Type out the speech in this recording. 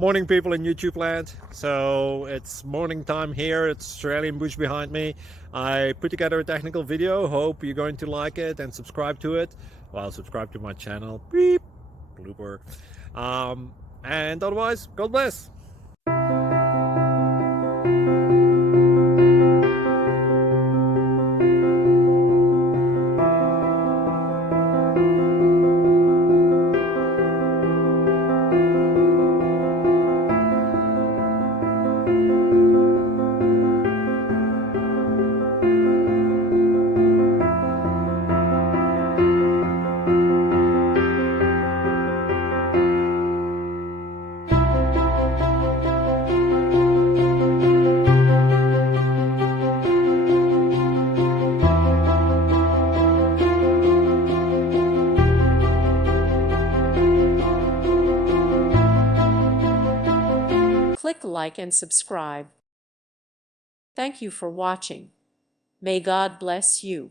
Morning, people in YouTube land. So it's morning time here. It's Australian bush behind me. I put together a technical video. Hope you're going to like it and subscribe to it. Well, subscribe to my channel. Beep. Blooper. And otherwise, God bless. Click like and subscribe. Thank you for watching. May God bless you.